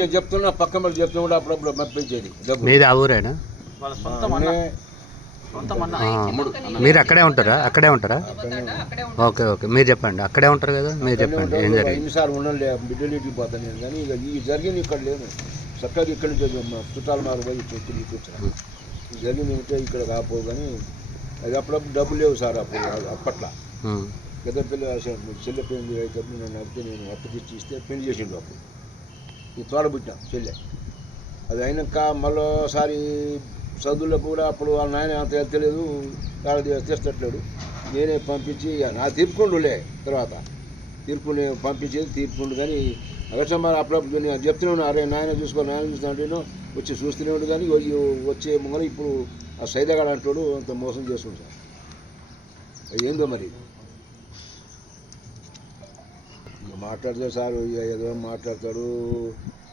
నేను చెప్తున్నా పక్క మరి చెప్తున్నా కూడా అప్పుడప్పుడు పంపించేది డబ్బు మీది ఆ ఊరేనా? మీరు అక్కడే ఉంటారా? అక్కడే ఉంటారా? Okay okay. మీరు చెప్పండి. అక్కడే ఉంటారు కదా? మీరు చెప్పండి. ఏం జరిగింది? ఎన్నిసార్లు ఉండాలి బిడ్డలు ఇంటికి పోతాను నేను. కానీ ఇక ఈ జరిగింది ఇక్కడ లేను చక్కగా ఇక్కడి చుట్టాలు మారు పోయి తిరిగి కూర్చున్నాను జరిగింది ఉంటే ఇక్కడ కాకపోవు కానీ అది అప్పుడప్పుడు డబ్బులు లేవు సార్ అప్పుడు అప్పట్లో. పెద్ద పిల్ల చెల్లె పెళ్ళి అయితే నేను అడిగితే నేను అప్పు తెచ్చి ఇస్తే పెళ్ళి చేసిండు అప్పుడు. ఈ తోడబుట్టిన చెల్లె. అది అయినాక మరోసారి చదువులో కూడా అప్పుడు వాళ్ళ నాయన అంత తెలియదు వాళ్ళ తీస్తట్లేడు నేనే పంపించి నా తీర్పుకుండులే తర్వాత. తీర్పుని పంపించేది తీర్పుండు కానీ అగస్టమర్ అప్పుడప్పుడు నేను ఉన్నా అరే నాయన చూసుకో నాయన చూస్తున్నా వచ్చి చూస్తూనే కానీ వచ్చే ముంగల ఇప్పుడు ఆ సైదగాడు అంటాడు అంత మోసం చేస్తుండు సార్. ఏందో మరి ఇక మాట్లాడితే సార్ ఏదో మాట్లాడతాడు.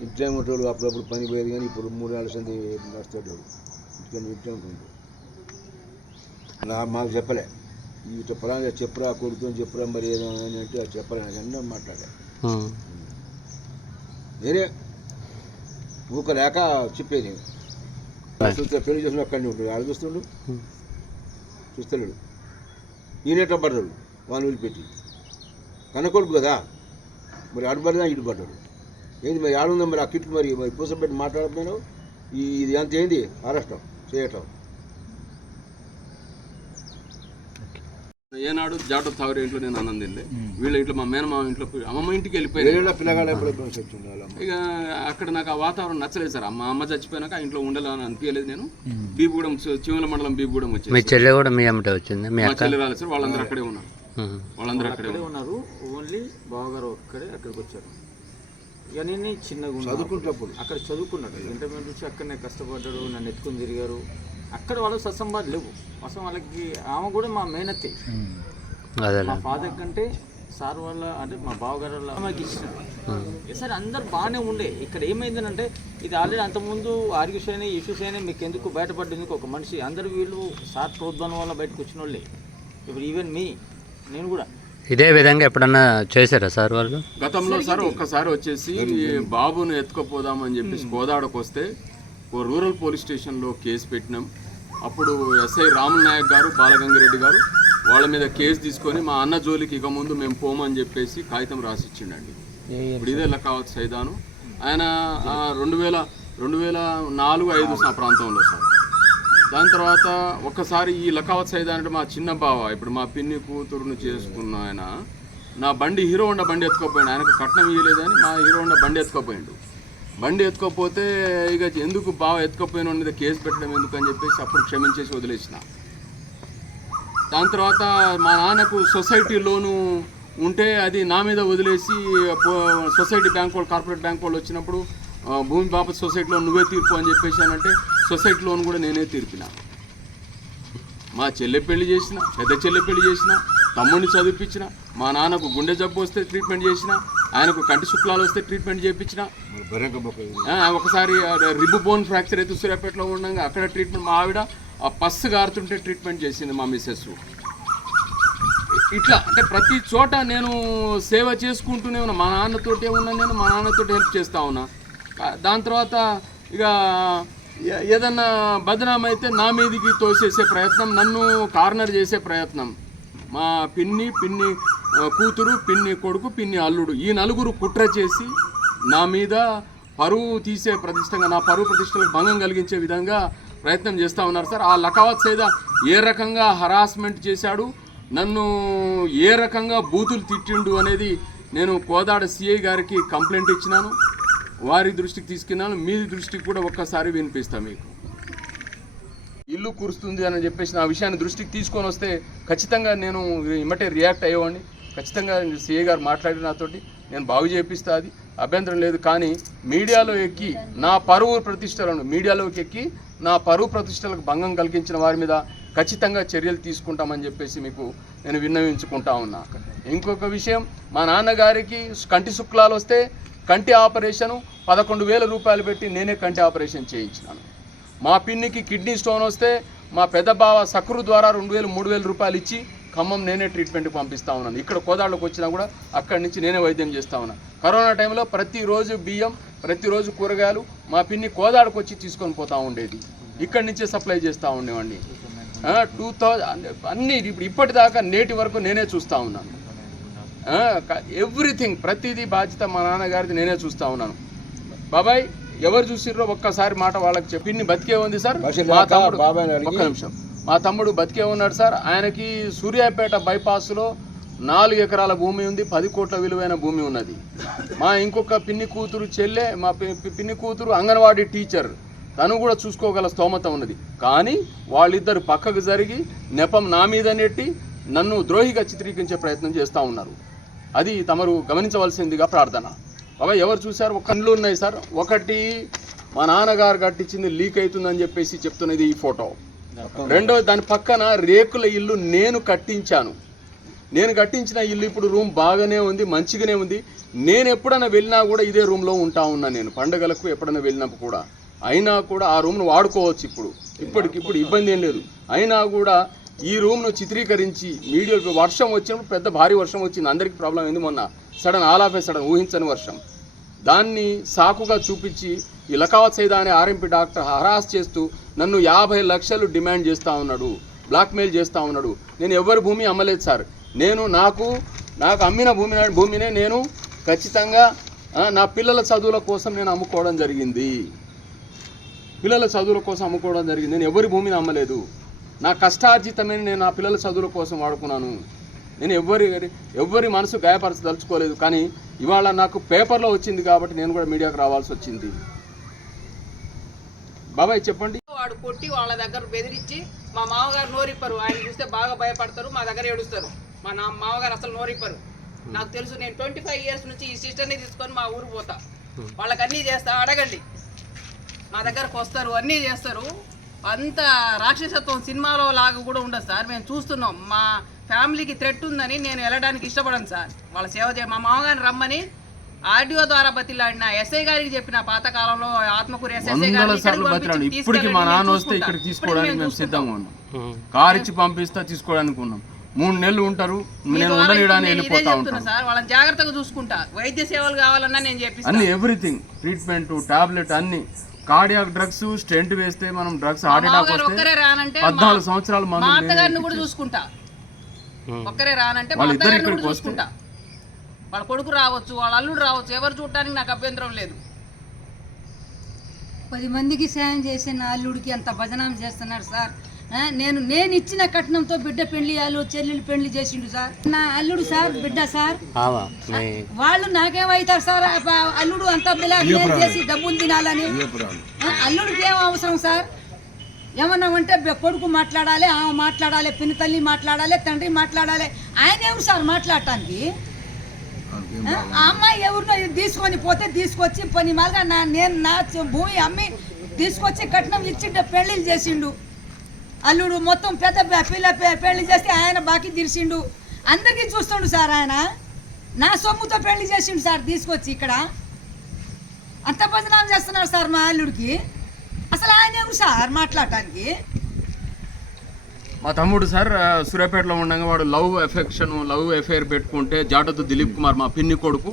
ఇంట్లో ఉంటాడు అప్పుడప్పుడు పని పోయేది కానీ ఇప్పుడు మూడు నెలల సంది నడుస్తాడు ఇంటికని ఇంట్లో ఉంటుంది. నా మాకు చెప్పలే. ఇటు పలానా చెప్పురా కొడుకుని చెప్పురా మరి ఏదో అని అంటే అది చెప్పలే. నాకు మాట్లాడా నేనే ఊకలేక చెప్పేది. చూస్తే పెళ్ళి చేసిన అక్కడిని ఉంటాడు. ఆడ చూస్తుండు. చూస్తలేడు. ఈయనట పడ్డాడు వాని వదిలిపెట్టి. కనకొడుకు కదా? మరి ఇటు పడ్డాడు ఏంది మరి ఆడుందా మరి ఆ కిట్లు మరి మరి పూసపెట్టి మాట్లాడకపోయినావు ఈ ఇది అంత ఏంది? అరెస్టం చేయటం. ఏనాడు జాటో తాగరే ఇంట్లో నేను అన్నం తినలే. వీళ్ళ ఇంట్లో మా మేనమామ ఇంట్లో పోయి అమ్మమ్మ ఇంటికి వెళ్ళిపోయాను. ఇక అక్కడ నాకు ఆ వాతావరణం నచ్చలేదు సార్. మా అమ్మ చచ్చిపోయినాక ఆ ఇంట్లో ఉండాలని అనిపించలేదు నేను. బీబుగూడెం చివల మండలం బీబుగూడెం మీ వచ్చేసి చెల్లె కూడా మీ అమ్మటే వచ్చింది? మీ మా అక్క? చెల్లి రాలేదు సార్ వాళ్ళందరూ అక్కడే ఉన్నారు. వాళ్ళందరూ అక్కడే అక్కడే ఉన్నారు. ఓన్లీ బావగారు ఒక్కడే అక్కడికి వచ్చారు. ఇక నేను చిన్నగా ఉన్నాను చదువుకుంటప్పుడు అక్కడ చదువుకున్నాడు. ఇంటర్మీడియట్ నుంచి అక్కడనే కష్టపడ్డాడు నన్ను ఎత్తుకుని తిరిగారు. అక్కడ వాళ్ళకి సత్సంబాలు లేవు. అసలు వాళ్ళకి ఆమె కూడా మా మేనత్తే. మా ఫాదర్ కంటే సార్ వాళ్ళ అంటే మా బావగారు వాళ్ళ ఆమెకి ఇచ్చిన సరే అందరు బాగానే ఉండే. ఇక్కడ ఏమైందంటే ఇది ఆల్రెడీ అంతకుముందు ఆర్గ్యూస్ అయినాయి ఇష్యూస్ అయినాయి మీకు ఎందుకు బయటపడ్డేందుకు ఒక మనిషి? అందరు వీళ్ళు సార్ ప్రోద్బలం వల్ల బయటకు వచ్చిన వాళ్ళే ఇప్పుడు ఈవెన్ మీ. నేను కూడా. ఇదే విధంగా ఎప్పుడన్నా చేశారా సార్ వాళ్ళు? గతంలో సార్ ఒక్కసారి వచ్చేసి బాబును ఎత్తుకుపోదామని చెప్పేసి గోదావరికి వస్తే ఓ రూరల్ పోలీస్ స్టేషన్లో కేసు పెట్టినాం. అప్పుడు ఎస్ఐ రాముల నాయక్ గారు బాలగంగారెడ్డి గారు వాళ్ళ మీద కేసు తీసుకొని మా అన్న జోలికి ఇక ముందు మేము పోమని చెప్పేసి కాగితం రాసిచ్చిండండి. ఇప్పుడు ఇదే లెక్కావత్ సైదాను ఆయన ఆ, రెండు వేల రెండు వేల నాలుగు ఐదు ఆ ప్రాంతంలో సార్. దాని తర్వాత ఒక్కసారి ఈ లకావత్ సైద్ అంటే మా చిన్న బావ ఇప్పుడు మా పిన్ని కూతురును చేసుకున్న ఆయన నా బండి హీరో హోండా బండి ఎత్తుకోపోయాడు. ఆయనకు కట్నం ఇవ్వలేదని మా హీరో హోండా బండి ఎత్తుకోపోయాడు. బండి ఎత్తుకోపోతే ఇక ఎందుకు బావ ఎత్తుకోపోయిన మీద కేసు పెట్టడం ఎందుకు అని చెప్పేసి అప్పుడు క్షమించేసి వదిలేసిన. దాని తర్వాత మా నాన్నకు సొసైటీ లోను ఉంటే అది నా మీద వదిలేసి సొసైటీ బ్యాంక్ వాళ్ళు కార్పొరేట్ బ్యాంక్ వాళ్ళు వచ్చినప్పుడు భూమి బాపత్ సొసైటీ లోన్ నువ్వే తీర్పు అని చెప్పేసి అంటే సొసైటీ లోన్ కూడా నేనే తీర్పిన. మా చెల్లె పెళ్ళి చేసిన పెద్ద చెల్లె పెళ్ళి చేసిన తమ్ముడిని చదివిపించిన మా నాన్నకు గుండె జబ్బు వస్తే ట్రీట్మెంట్ చేసిన ఆయనకు కంటి శుక్లాలు వస్తే ట్రీట్మెంట్ చేయించిన. ఒకసారి రిబు బోన్ ఫ్రాక్చర్ అయితే సూర్యాపేటలో ఉండగా అక్కడ ట్రీట్మెంట్ మా ఆవిడ ఆ పస్సు గారుతుంటే ట్రీట్మెంట్ చేసింది మా మిస్సెస్ ఇట్లా అంటే ప్రతి చోట నేను సేవ చేసుకుంటూనే ఉన్నా. మా నాన్నతోటే ఉన్నా నేను మా నాన్నతోటి హెల్ప్ చేస్తా ఉన్నా. దాని తర్వాత ఇక ఏదన్నా బదనాం అయితే నా మీదికి తోసేసే ప్రయత్నం నన్ను కార్నర్ చేసే ప్రయత్నం. మా పిన్ని పిన్ని కూతురు పిన్ని కొడుకు పిన్ని అల్లుడు ఈ నలుగురు కుట్ర చేసి నా మీద పరువు తీసే ప్రతిష్టంగా నా పరువు ప్రతిష్టలకు భంగం కలిగించే విధంగా ప్రయత్నం చేస్తూ ఉన్నారు సార్. ఆ లకావత్ సైద ఏ రకంగా హరాస్మెంట్ చేశాడు నన్ను ఏ రకంగా బూతులు తిట్టిండు అనేది నేను కోదాడ సిఐ గారికి కంప్లైంట్ ఇచ్చినాను. వారి దృష్టికి తీసుకున్నాను మీ దృష్టికి కూడా ఒక్కసారి వినిపిస్తా మీకు. ఇల్లు కురుస్తుంది అని చెప్పేసి నా విషయాన్ని దృష్టికి తీసుకొని వస్తే ఖచ్చితంగా నేను ఇమ్మటే రియాక్ట్ అయ్యేవాడిని. ఖచ్చితంగా సిఏ గారు మాట్లాడి నాతోటి నేను బాగు చేపిస్తా అది అభ్యంతరం లేదు. కానీ మీడియాలో ఎక్కి నా పరువు ప్రతిష్టలను మీడియాలోకి ఎక్కి నా పరువు ప్రతిష్టలకు భంగం కలిగించిన వారి మీద ఖచ్చితంగా చర్యలు తీసుకుంటామని చెప్పేసి మీకు నేను విన్నవించుకుంటా ఉన్నా. ఇంకొక విషయం మా నాన్నగారికి కంటి శుక్లాలు వస్తే కంటి ఆపరేషను పదకొండు వేల రూపాయలు పెట్టి నేనే కంటి ఆపరేషన్ చేయించినాను. మా పిన్నికి కిడ్నీ స్టోన్ వస్తే మా పెద్ద బావ సక్రు ద్వారా రెండు వేలు మూడు వేల రూపాయలు ఇచ్చి ఖమ్మం నేనే ట్రీట్మెంట్కి పంపిస్తా ఉన్నాను. ఇక్కడ కోదాళ్ళకు వచ్చినా కూడా అక్కడి నుంచి నేనే వైద్యం చేస్తా ఉన్నాను కరోనా టైంలో ప్రతిరోజు బియ్యం ప్రతిరోజు కూరగాయలు మా పిన్ని కోదాడకు వచ్చి తీసుకొని పోతా ఉండేది. ఇక్కడి నుంచే సప్లై చేస్తూ ఉండేవాడిని. టూ థౌజండ్ అన్నీ ఇప్పుడు ఇప్పటిదాకా నేటి వరకు నేనే చూస్తూ ఉన్నాను. ఎవ్రీథింగ్ ప్రతిదీ బాధ్యత మా నాన్నగారిది నేనే చూస్తూ ఉన్నాను. బాబాయ్ ఎవరు చూసిర్రో ఒక్కసారి మాట వాళ్ళకి చెప్పి. బతికే ఉంది సార్? మా తమ్ముడు ఒక్క నిమిషం. మా తమ్ముడు బతికే ఉన్నాడు సార్. ఆయనకి సూర్యాపేట బైపాస్లో నాలుగు ఎకరాల భూమి ఉంది పది కోట్ల విలువైన భూమి ఉన్నది. మా ఇంకొక పిన్ని కూతురు చెల్లె మా పిన్ని కూతురు అంగన్వాడీ టీచర్. తను కూడా చూసుకోగల స్తోమత ఉన్నది. కానీ వాళ్ళిద్దరు పక్కకు జరిగి నెపం నా మీద నెట్టి నన్ను ద్రోహిగా చిత్రీకరించే ప్రయత్నం చేస్తూ ఉన్నారు. అది తమరు గమనించవలసిందిగా ప్రార్థన. బాబా ఎవరు చూశారు? ఒక కళ్ళు ఉన్నాయి సార్. ఒకటి మా నాన్నగారు కట్టించింది లీక్ అవుతుందని చెప్పేసి చెప్తున్నది ఈ ఫోటో. రెండో దాని పక్కన రేకుల ఇల్లు నేను కట్టించాను. నేను కట్టించిన ఇల్లు ఇప్పుడు రూమ్ బాగానే ఉంది మంచిగానే ఉంది. నేను ఎప్పుడైనా వెళ్ళినా కూడా ఇదే రూమ్లో ఉంటా ఉన్నా నేను. పండగలకు ఎప్పుడైనా వెళ్ళినప్పుడు కూడా. అయినా కూడా ఆ రూమ్ను వాడుకోవచ్చు ఇప్పుడు. ఇప్పటికి ఇప్పుడు ఇబ్బంది ఏం లేదు. అయినా కూడా ఈ రూమ్ను చిత్రీకరించి మీడియా వర్షం వచ్చినప్పుడు పెద్ద భారీ వర్షం వచ్చింది. అందరికీ ప్రాబ్లం ఏంది మొన్న. Sudden all of a sudden ఊహించని వర్షం. దాన్ని సాకుగా చూపించి ఈ లకావత్ సైదా అనే ఆర్ఎంపీ డాక్టర్ హరాస్ చేస్తూ నన్ను యాభై లక్షలు డిమాండ్ చేస్తూ ఉన్నాడు. బ్లాక్మెయిల్ చేస్తూ ఉన్నాడు. నేను ఎవరి భూమి అమ్మలేదు సార్. నేను నాకు నాకు అమ్మిన భూమి భూమినే నేను ఖచ్చితంగా నా పిల్లల చదువుల కోసం నేను అమ్ముకోవడం జరిగింది. పిల్లల చదువుల కోసం అమ్ముకోవడం జరిగింది. నేను ఎవరి భూమిని అమ్మలేదు. నా కష్టార్జితమైన నేను నా పిల్లల చదువుల కోసం వాడుకున్నాను. నేను ఎవ్వరి ఎవ్వరి మనసు గాయపరచదలుచుకోలేదు. కానీ ఇవాళ నాకు పేపర్లో వచ్చింది కాబట్టి నేను కూడా మీడియాకు రావాల్సి వచ్చింది. బాబాయ్ చెప్పండి. వాడు కొట్టి వాళ్ళ దగ్గర బెదిరించి మా మామగారు నోరిప్పరు. ఆయన చూస్తే బాగా భయపడతారు మా దగ్గర ఏడుస్తారు. మా నా మామగారు అసలు నోరిప్పరు. నాకు తెలుసు నేను ట్వంటీ ఫైవ్ ఇయర్స్ నుంచి ఈ సిస్టర్ని తీసుకొని మా ఊరు పోతా. వాళ్ళకి అన్నీ చేస్తా అడగండి. మా దగ్గరకు వస్తారు అన్నీ చేస్తారు. అంత రాక్షసత్వం సినిమాలో లాగా కూడా ఉండదు సార్. మేము చూస్తున్నాం. మా ఫ్యామిలీకి థ్రెట్ ఉందని నేను వెళ్ళడానికి ఇష్టపడను సార్. వాళ్ళ సేవ చేయ మా మామగారిని రమ్మని ఆర్డీఓ ద్వారా బతిలాడిన ఎస్ఐ గారికి చెప్పిన పాతకాలంలో ఆత్మకూరు ఎస్ఐ పంపించి ఇప్పటికి మా నాన్న నేను వస్తే ఇప్పటికి తీసుకోవడానికి మేము. సిద్ధంగా ఉన్నాం. కారు ఇచ్చి పంపిస్తా తీసుకోవడానికి ఉన్నాం. మూడు నెలలు ఉంటారు. నేను ఇదే వెళ్ళిపోతా ఉంటాను. సార్. వాళ్ళని జాగ్రత్తగా చూసుకుంటా. వైద్య సేవలు కావాలన్నా నేను చెప్పిస్తాను అన్ని ఎవ్రీథింగ్. ట్రీట్మెంట్ టాబ్లెట్ అన్ని. కార్డియాక్ డ్రగ్స్ స్టెంట్ వేస్తే మనం డ్రగ్స్ హార్ట్ అటాక్ వస్తే పద్నాలుగు సంవత్సరాల మా అత్తగారిని కూడా చూసుకుంటా. ఒక్కరే రానంటే మా అత్తగారిని కూడా చూసుకుంటా. వాళ్ళ కొడుకు రావచ్చు వాళ్ళ అల్లుడు రావచ్చు ఎవరు చూడటానికి నాకు అభ్యంతరం లేదు. పది మందికి సాయం చేసే నా అల్లుడికి అంత భజనం చేస్తున్నాడు సార్. నేను నేను ఇచ్చిన కట్నంతో బిడ్డ పెళ్ళియాలు చెల్లెలు పెళ్ళి చేసిండు సార్. నా అల్లుడు సార్ బిడ్డ సార్. వాళ్ళు నాకేమవుతారు సార్? అల్లుడు అంతా బిలాక్ చేసి డబ్బులు తినాలని. అల్లుడికి ఏం అవసరం సార్? ఏమన్నా ఉంటే బె- కొడుకు మాట్లాడాలి ఆమె మాట్లాడాలి పిన్ని తల్లి మాట్లాడాలి తండ్రి మాట్లాడాలి. ఆయన ఏమి సార్ మాట్లాడటానికి? ఆ, అమ్మాయి ఎవరినో తీసుకొని పోతే తీసుకొచ్చి పని మాలుగా నా నేను నా చ- భూమి అమ్మి తీసుకొచ్చి కట్నం ఇచ్చి పెళ్ళిళ్ళు చేసిండు. అల్లుడు మొత్తం పెద్ద పె- పిల్ల పెళ్ళి చేస్తే ఆయన బాకీ తీర్చిండు. అందరికీ చూస్తుండు సార్ ఆయన. నా సొమ్ముతో పెళ్ళి చేసిండు సార్ తీసుకొచ్చి ఇక్కడ. అంత భజనం చేస్తున్నారు సార్ మా అల్లుడికి. అసలు ఆయన ఎవరు సార్ మాట్లాడటానికి? మా తమ్ముడు సార్ సూర్యాపేటలో ఉండగా వాడు లవ్ ఎఫెక్షన్ లవ్ ఎఫైర్ పెట్టుకుంటే జాటతో దిలీప్ కుమార్ మా పిన్ని కొడుకు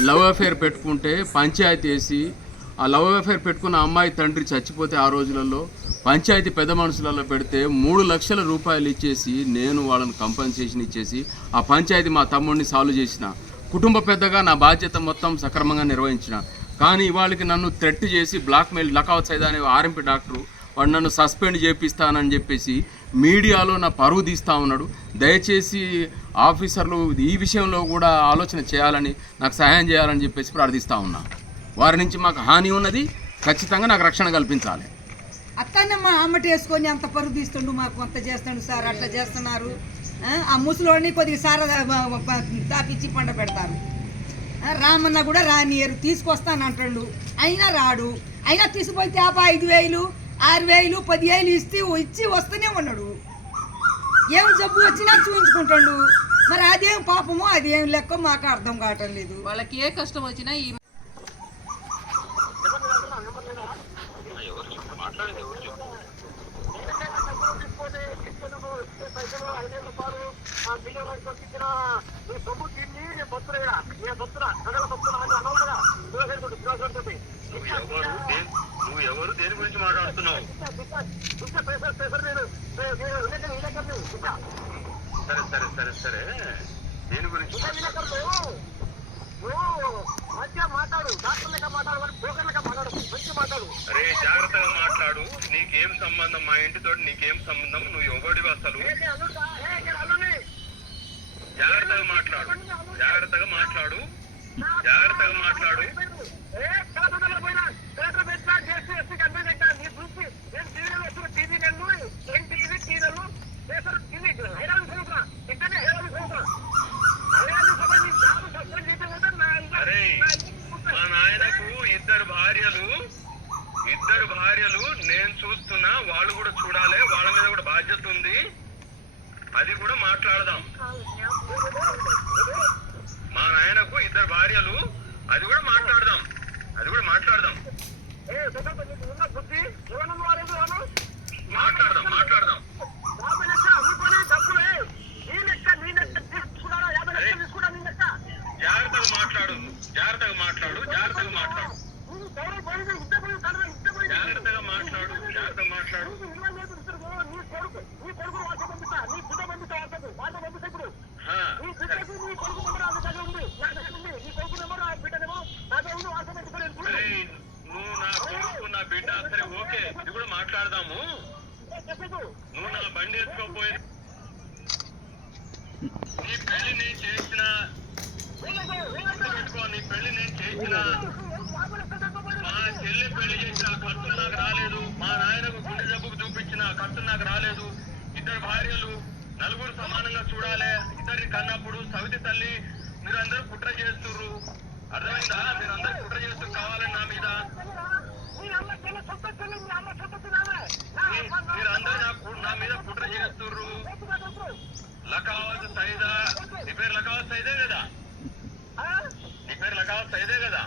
లవ్ అఫేర్ పెట్టుకుంటే పంచాయతీ వేసి ఆ లవ్ అఫేర్ పెట్టుకున్న అమ్మాయి తండ్రి చచ్చిపోతే ఆ రోజులలో పంచాయతీ పెద్ద మనుషులలో పెడితే మూడు లక్షల రూపాయలు ఇచ్చేసి నేను వాళ్ళని కంపెన్సేషన్ ఇచ్చేసి ఆ పంచాయతీ మా తమ్ముడిని సాల్వ్ చేసిన. కుటుంబ పెద్దగా నా బాధ్యత మొత్తం సక్రమంగా నిర్వహించిన. కానీ ఇవాళకి నన్ను థ్రెట్ చేసి బ్లాక్మెయిల్ లకావత్ సైదా అనే ఆర్ఎంపీ డాక్టరు వాడు నన్ను సస్పెండ్ చేపిస్తానని చెప్పేసి మీడియాలో నా పరువు తీస్తా ఉన్నాడు. దయచేసి ఆఫీసర్లు ఈ విషయంలో కూడా ఆలోచన చేయాలని నాకు సహాయం చేయాలని చెప్పేసి ప్రార్థిస్తూ ఉన్నా. వారి నుంచి మాకు హాని ఉన్నది ఖచ్చితంగా నాకు రక్షణ కల్పించాలి. అత్తనే మా అమ్మటి వేసుకొని అంత పరుగు తీస్తుండు మాకు అంత చేస్తాడు సార్ అట్లా చేస్తున్నారు. ఆ, ముసలోడిని కొద్దిగా సార తాపిచ్చి పండ పెడతారు. రామన్న కూడా రానియరు తీసుకొస్తానంటాడు. అయినా రాడు. అయినా తీసుకుపోయి తేప ఐదు వేలు ఆరు వేలు పది వేలు ఇస్తే ఇచ్చి వస్తూనే ఉన్నాడు. ఏం జబ్బు వచ్చినా చూపించుకుంటాడు మరి అదేం పాపమో అదేం లెక్క మాకు అర్థం కావటం లేదు. వాళ్ళకి ఏ కష్టం వచ్చినా ఈ తీసుకొని తీసుకొని తీసుకొని పైసలు ఐదేళ్ళు పాలు ఆ నువ్వు ఎవరు నువ్వు దేని గురించి మాట్లాడుతున్నావు సరే సరే సరే సరే దేని గురించి అరే జాగ్రత్తగా మాట్లాడు. నీకేం సంబంధం? మా ఇంటితో నీకేం సంబంధం? నువ్వు ఎవడివి అసలు? జాగ్రత్తగా మాట్లాడు. జాగ్రత్తగా మాట్లాడు. జాగ్రత్తగా మాట్లాడు. అరే మా నాయనకు ఇద్దరు భార్యలు ఇద్దరు భార్యలు నేను చూస్తున్నా. వాళ్ళు కూడా చూడాలి. వాళ్ళ మీద కూడా బాధ్యత ఉంది. అది కూడా మాట్లాడదాం. మా నాయనకు ఇద్దరు భార్యలు అది కూడా మాట్లాడదాం. అది కూడా మాట్లాడదాం. మాట్లాడదాం మాట్లాడదాం. జాగ్రత్తగా మాట్లాడు జాగ్రత్తగా మాట్లాడు జాగ్రత్తగా మాట్లాడు. జాగ్రత్తగా మాట్లాడు జాగ్రత్తగా మాట్లాడు హా, సరే. అరే, నువ్వు నా కొడుకు నా బిడ్డ సరే ఓకే ఇది కూడా మాట్లాడదాము నువ్వు నీ పెళ్ళి నేను చేసిన పెట్టుకో నీ పెళ్ళి నేను చేసిన మా చెల్లి పెళ్ళి చేసిన ఖర్చు నాకు రాలేదు. మా నాయనకు గుండె జబ్బుకు చూపించిన ఖర్చు నాకు రాలేదు. ఇద్దరు భార్యలు నలుగురు సమానంగా చూడాలి. ఇద్దరిని కన్నప్పుడు సవితి తల్లి మీరందరూ కుట్ర చేస్తుర్రు. అర్థమైందా? మీరందరూ కుట్ర చేస్తూ కావాలని నా మీద మీరందరూ నా నా మీద కుట్ర చేస్తుర్రు లకావత్ సైదా. నీ పేరు లకావత్ సైదే కదా నీ పేరు లకావత్ సైదే కదా?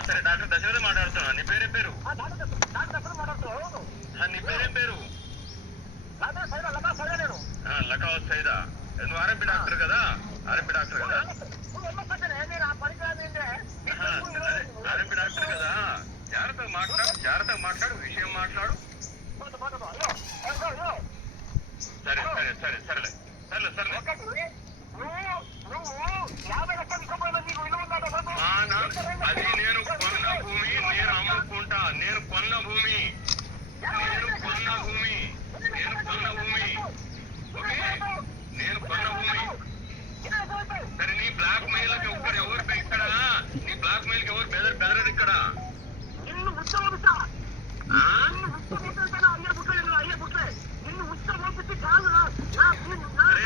సరే డాక్టర్ దశరథ మాట్లాడుతున్నా నీ పేరేం పేరు నీ పేరేం పేరు లకావత్ సైదా నువ్వు ఆర్ఎంపీ డాక్టర్ కదా ఆర్ఎంపీ డాక్టర్ కదా? అదే, ఆర్ఎంపీ డాక్టర్ కదా. జాగ్రత్తగా మాట్లాడు జాగ్రత్తగా మాట్లాడు విషయం మాట్లాడు. సరే సరే సరే సరేలే సరేలే సరేలే. మా నా- అది నేను కొన్న భూమి నేను అమ్ముకుంటా నేను కొన్న భూమి. నేను కొన్న భూమి నేను కొన్న భూమి. ఓకే? నేను కొన్న భూమి. సరే నీ బ్లాక్ మెయిల్కి ఒక్కరు ఎవరు పె- ఇక్కడ నీ బ్లాక్ మెయిల్కి ఎవరు బెదర్ బెదరదు ఇక్కడ ఆ? సరే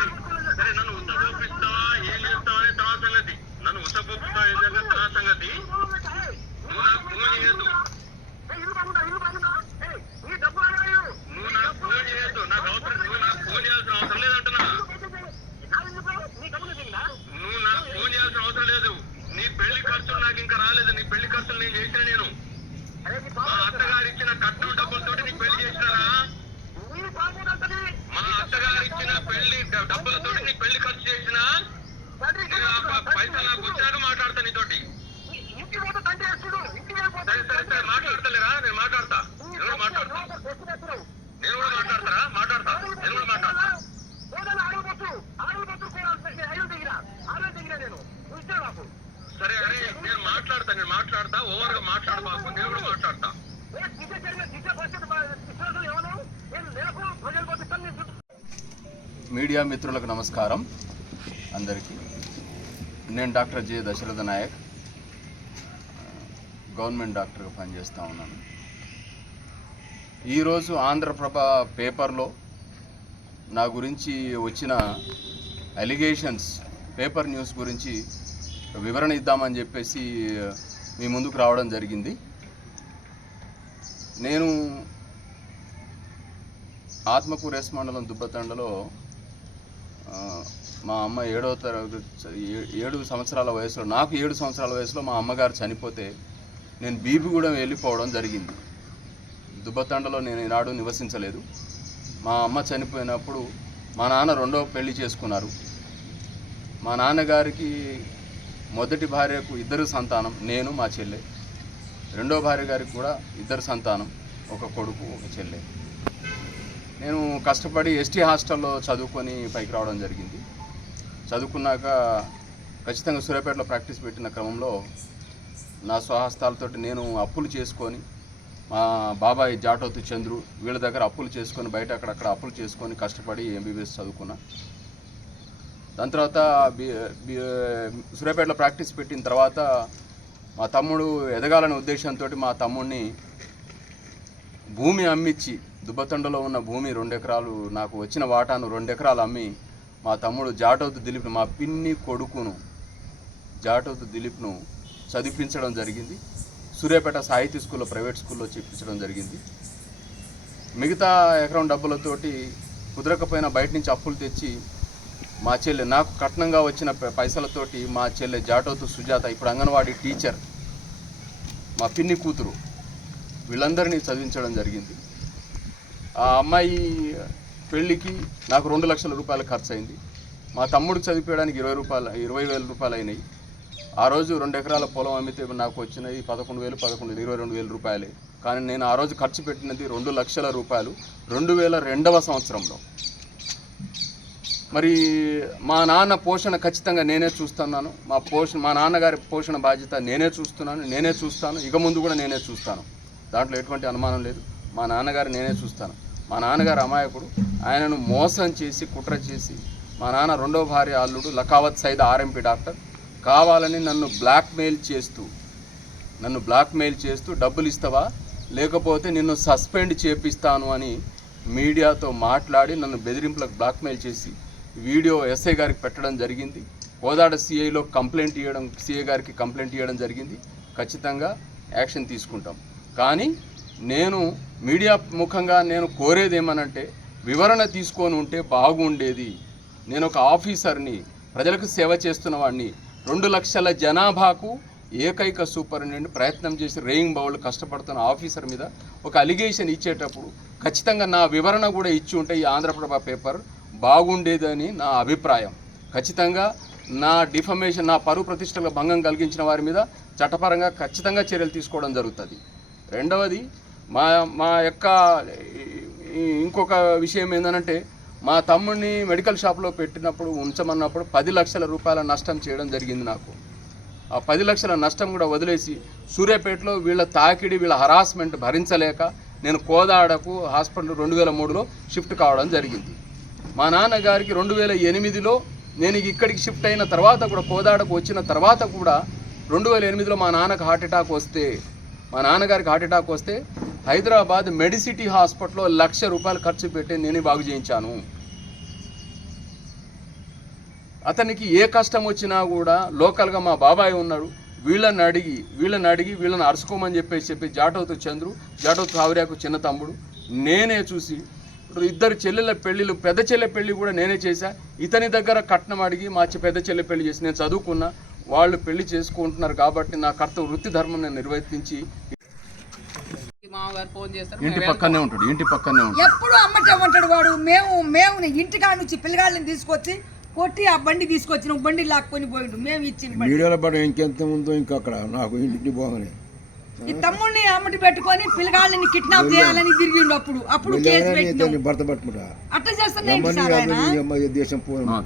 సరే నన్ను ఉత్త చూపిస్తావా ఏం చేస్తావా అనే తర్వాత సంగతి నన్ను ఉత్త చూపిస్తావా ఏం చేస్తావా తర్వాత సంగతి నువ్వు నాకు ఫోన్ చేయొద్దు నువ్వు నాకు ఫోన్ చేయొద్దు నాకు అవసరం నువ్వు నాకు ఫోన్ చేయాల్సిన అవసరం లేదంటున్నా నువ్వు నాకు ఫోన్ చేయాల్సిన అవసరం లేదు నీ పెళ్ళి ఖర్చులు నాకు ఇంకా రాలేదు నీ పెళ్ళి ఖర్చులు నేను చేసిన నేను మా అత్తగారు ఇచ్చిన కట్నం డబ్బులతోటి నీకు పెళ్ళి చేసినారా మా అత్తగారు ఇచ్చిన పెళ్ళి డ- డబ్బులతోటి నీకు పెళ్ళి ఖర్చు చేసిన నేను ఆ ప- పైసలు నాకు వచ్చాక మాట్లాడతా నీతోటి సరే సరే సరే మాట్లాడతలేరా నేను మాట్లాడతా నేను కూడా మాట్లాడతా నేను కూడా మాట్లాడతారా మాట్లాడతా నేను కూడా మాట్లాడతా సరే అరే నేను మాట్లాడతా నేను మాట్లాడతా ఓవర్గా మాట్లాడబాకు నేను కూడా మాట్లాడతా మీడియా మిత్రులకు నమస్కారం. అందరికీ. నేను doctor J Dasharatha Nayak. Government డాక్టర్గా పనిచేస్తూ ఉన్నాను. ఈరోజు ఆంధ్రప్రభ పేపర్లో నా గురించి వచ్చిన అలిగేషన్స్ పేపర్ న్యూస్ గురించి వివరణ ఇద్దామని చెప్పేసి మీ ముందుకు రావడం జరిగింది. నేను ఆత్మకూరు ఎస్ మండలం దుబ్బతండలో మా అమ్మ ఏడవ తరగతి ఏ- ఏడు సంవత్సరాల వయసులో నాకు ఏడు సంవత్సరాల వయసులో మా అమ్మగారు చనిపోతే నేను బీబీగూడెం వెళ్ళిపోవడం జరిగింది. దుబ్బతండలో నేను ఈనాడు నివసించలేదు. మా అమ్మ చనిపోయినప్పుడు మా నాన్న రెండో పెళ్ళి చేసుకున్నారు. మా నాన్నగారికి మొదటి భార్యకు ఇద్దరు సంతానం నేను మా చెల్లె. రెండో భార్య గారికి కూడా ఇద్దరు సంతానం ఒక కొడుకు ఒక చెల్లె. నేను కష్టపడి ఎస్టీ హాస్టల్లో చదువుకొని పైకి రావడం జరిగింది. చదువుకున్నాక ఖచ్చితంగా సూర్యాపేటలో ప్రాక్టీస్ పెట్టిన క్రమంలో నా స్వహస్తాలతో నేను అప్పులు చేసుకొని మా బాబాయ్ జాటోతు చంద్రు వీళ్ళ దగ్గర అప్పులు చేసుకొని బయట అక్కడక్కడ అప్పులు చేసుకొని కష్టపడి ఎంబీబీఎస్ చదువుకున్నా. దాని తర్వాత సూర్యాపేటలో ప్రాక్టీస్ పెట్టిన తర్వాత మా తమ్ముడు ఎదగాలనే ఉద్దేశంతో మా తమ్ముడిని భూమి అమ్మిచ్చి దుబ్బతండలో ఉన్న భూమి రెండు ఎకరాలు నాకు వచ్చిన వాటాను రెండు ఎకరాలు అమ్మి మా తమ్ముడు జాటోతు దిలీప్ మా పిన్ని కొడుకును జాటోతు దిలీప్ను చదివించడం జరిగింది. సూర్యాపేట సాహితీ స్కూల్లో ప్రైవేట్ స్కూల్లో చెప్పించడం జరిగింది. మిగతా ఎకరం డబ్బులతోటి కుదరకపోయినా బయట నుంచి అప్పులు తెచ్చి మా చెల్లె నాకు కట్నంగా వచ్చిన పైసలతోటి మా చెల్లె జాటోతు సుజాత ఇప్పుడు అంగన్వాడీ టీచర్ మా పిన్ని కూతురు వీళ్ళందరినీ చదివించడం జరిగింది. ఆ అమ్మాయి పెళ్ళికి నాకు రెండు లక్షల రూపాయలు ఖర్చు అయింది మా తమ్ముడు చదివిపోయడానికి ఇరవై రూపాయలు ఇరవై వేల రూపాయలు అయినాయి ఆ రోజు రెండు ఎకరాల పొలం అమ్మితే నాకు వచ్చినవి పదకొండు వేలు పదకొండు ఇరవై రెండు వేల రూపాయలే. కానీ నేను ఆ రోజు ఖర్చు పెట్టినది రెండు లక్షల రూపాయలు రెండు వేల రెండవ సంవత్సరంలో. మరి మా నాన్న పోషణ ఖచ్చితంగా నేనే చూస్తున్నాను. మా పోషణ మా నాన్నగారి పోషణ బాధ్యత నేనే చూస్తున్నాను నేనే చూస్తాను. ఇక ముందు కూడా నేనే చూస్తాను. దాంట్లో ఎటువంటి అనుమానం లేదు. మా నాన్నగారు నేనే చూస్తాను. మా నాన్నగారు అమాయకుడు. ఆయనను మోసం చేసి కుట్ర చేసి మా నాన్న రెండో భార్య అల్లుడు లకావత్ సైద్ ఆర్ఎంపీ డాక్టర్. కావాలని నన్ను బ్లాక్మెయిల్ చేస్తూ నన్ను బ్లాక్మెయిల్ చేస్తూ డబ్బులు ఇస్తావా? లేకపోతే నిన్ను సస్పెండ్ చేపిస్తాను అని మీడియాతో మాట్లాడి నన్ను బెదిరింపులకు బ్లాక్మెయిల్ చేసి వీడియో ఎస్ఐ గారికి పెట్టడం జరిగింది. కోదాడ సిఐలో కంప్లైంట్ ఇవ్వడం సిఐ గారికి కంప్లైంట్ ఇవ్వడం జరిగింది. ఖచ్చితంగా యాక్షన్ తీసుకుంటాం. కానీ నేను మీడియా ముఖంగా నేను కోరేది ఏమనంటే వివరణ తీసుకొని ఉంటే బాగుండేది. నేను ఒక ఆఫీసర్ని ప్రజలకు సేవ చేస్తున్న వాడిని రెండు లక్షల జనాభాకు ఏకైక సూపరింటెండెంట్ ప్రయత్నం చేసి రేయింగ్ బౌల్ కష్టపడుతున్న ఆఫీసర్ మీద ఒక అలిగేషన్ ఇచ్చేటప్పుడు ఖచ్చితంగా నా వివరణ కూడా ఇచ్చి ఉంటే ఈ ఆంధ్రప్రభ పేపర్ బాగుండేదని నా అభిప్రాయం. ఖచ్చితంగా నా డిఫమేషన్ నా పరువు ప్రతిష్టలకు భంగం కలిగించిన వారి మీద చట్టపరంగా ఖచ్చితంగా చర్యలు తీసుకోవడం జరుగుతుంది. రెండవది మా మా యొక్క ఇంకొక విషయం ఏంటంటే మా తమ్ముడిని మెడికల్ షాప్లో పెట్టినప్పుడు ఉంచమన్నప్పుడు పది లక్షల రూపాయల నష్టం చేయడం జరిగింది నాకు. ఆ పది లక్షల నష్టం కూడా వదిలేసి సూర్యాపేటలో వీళ్ళ తాకిడి వీళ్ళ హరాస్మెంట్ భరించలేక నేను కోదాడకు హాస్పిటల్ రెండు వేల మూడులో షిఫ్ట్ కావడం జరిగింది. మా నాన్నగారికి రెండు వేల ఎనిమిదిలో నేను ఇక్కడికి షిఫ్ట్ అయిన తర్వాత కూడా కోదాడకు వచ్చిన తర్వాత కూడా రెండు వేల ఎనిమిదిలో మా నాన్నకు హార్ట్ అటాక్ వస్తే మా నాన్నగారికి హార్ట్ అటాక్ వస్తే హైదరాబాద్ మెడిసిటీ హాస్పిటల్లో లక్ష రూపాయలు ఖర్చు పెట్టి నేనే బాగు చేయించాను. అతనికి ఏ కష్టం వచ్చినా కూడా లోకల్గా మా బాబాయ్ ఉన్నాడు. వీళ్ళని అడిగి వీళ్ళని అడిగి వీళ్ళని అరుచుకోమని చెప్పేసి చెప్పి జాటవతో చంద్రు జాటోతు ఆవిర్యాకు చిన్న తమ్ముడు నేనే చూసి ఇప్పుడు ఇద్దరు చెల్లెల పెళ్ళిళ్ళు పెద్ద చెల్లె పెళ్ళి కూడా నేనే చేశా. ఇతని దగ్గర కట్నం అడిగి మా పెద్ద చెల్లె పెళ్ళి చేసి నేను చదువుకున్నా. వాళ్ళు పెళ్ళి చేసుకుంటున్నారు కాబట్టి నా కర్త వృత్తి ధర్మం నేను నిర్వర్తించి మామగారు ఫోన్ చేస్తారు. ఇంటి పక్కనే ఉంటాడు ఇంటి పక్కనే ఉంటాడు. ఎప్పుడు అమ్మటే ఉంటాడు వాడు? మేము మేము ఇంటికాడ నుంచి పిల్లగాళ్ళని తీసుకొచ్చి కొట్టి ఆ బండి తీసుకొచ్చిన బండి లాక్కొని పోయిండు. మేము ఇచ్చిన బండి. మీడియాలో పడ ఇంకెంత ఉందో ఇంకా అక్కడ నాకు ఇంటికి పోగానే. ఈ తమ్ముడిని అమ్మటి పెట్టుకొని పిల్లగాళ్ళని కిడ్నాప్ చేయాలని తిరిగిండు అప్పుడు. అప్పుడు కేసు పెట్టినాం. భర్త పట్టుకుంటా. అట్లా చేస్తున్నా దేశం పోను